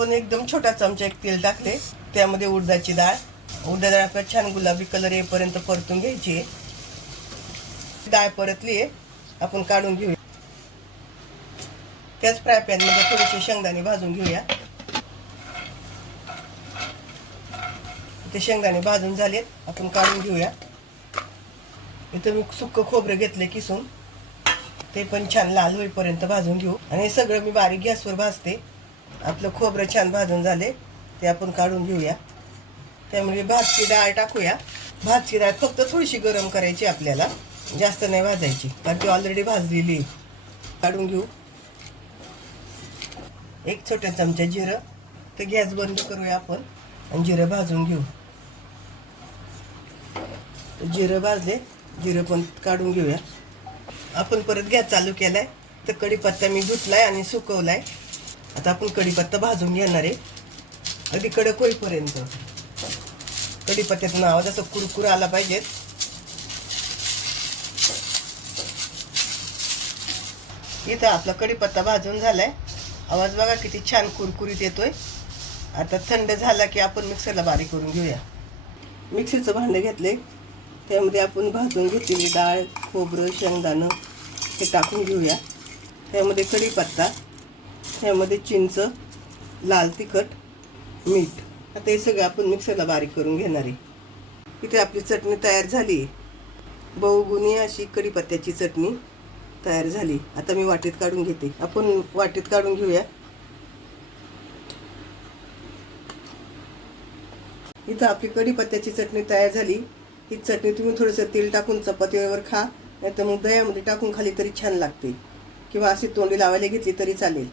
आपण एकदम छोटा चमचा एक तेल टाकले, त्यामध्ये उडदाची डाळ आपल्याला छान गुलाबी कलर येईपर्यंत परतून घ्यायची आहे. डाळ परतली आहे, आपण काढून घेऊया. त्याच फ्राय पॅन मध्ये थोडेसे शेंगदाणे भाजून घेऊया. ते शेंगदाणे भाजून झालेत, आपण काढून घेऊया. इथं मी सुक्क खोबरं घेतले किसून, ते पण छान लाल होईपर्यंत भाजून घेऊ. आणि हे सगळं मी बारीक गॅसवर भाजते. आपलं खोबरं छान भाजून झाले, ते आपण काढून घेऊया. त्यामुळे भाजकी डाळ टाकूया. भाजकी डाळ फक्त थोडीशी गरम करायची आपल्याला, जास्त नाही भाजायची, कारण ती ऑलरेडी भाजलेली. काढून घेऊ. एक छोटा चमचा जिरं, ते गॅस बंद करूया आपण आणि जिरं भाजून घेऊ. जिरं भाजले, जिरं पण काढून घेऊया. आपण परत गॅस चालू केलाय, तर कढीपत्ता मी धुतलाय आणि सुकवलाय. आता आपण कढीपत्ता भाजून घेणार आहे, अगदी कडक होईपर्यंत. कढीपत्त्यातून आवाज असा कुरकुर आला पाहिजे. इथं आपला कढीपत्ता भाजून झालाय, आवाज बघा किती छान कुरकुरीत येतोय. आता थंड झाला की आपण मिक्सरला बारीक करून घेऊया. मिक्सरचं भांडं घेतले, त्यामध्ये आपण भाजून घेतलेली डाळ, खोबरं, शेंगदाणं हे टाकून घेऊया. त्यामध्ये कढीपत्ता, त्यामध्ये चिंच, लाल तिखट, मीठ. आता हे सगळं आपण मिक्सरला बारीक करून घेणार आहे. इथे आपली चटणी तयार झाली. बहुगुणी अशी कढीपत्त्याची चटणी तयार झाली. आता मी वाटीत काढून घेते. आपण वाटीत काढून घेऊया. इथं आपली कढीपत्त्याची चटणी तयार झाली. ही चटणी तुम्ही थोडंसं तेल टाकून चपातीवर खा, नाहीतर मग दह्यामध्ये टाकून खाली तरी छान लागते, किंवा अशी तोंडी लावायला घेतली तरी चालेल.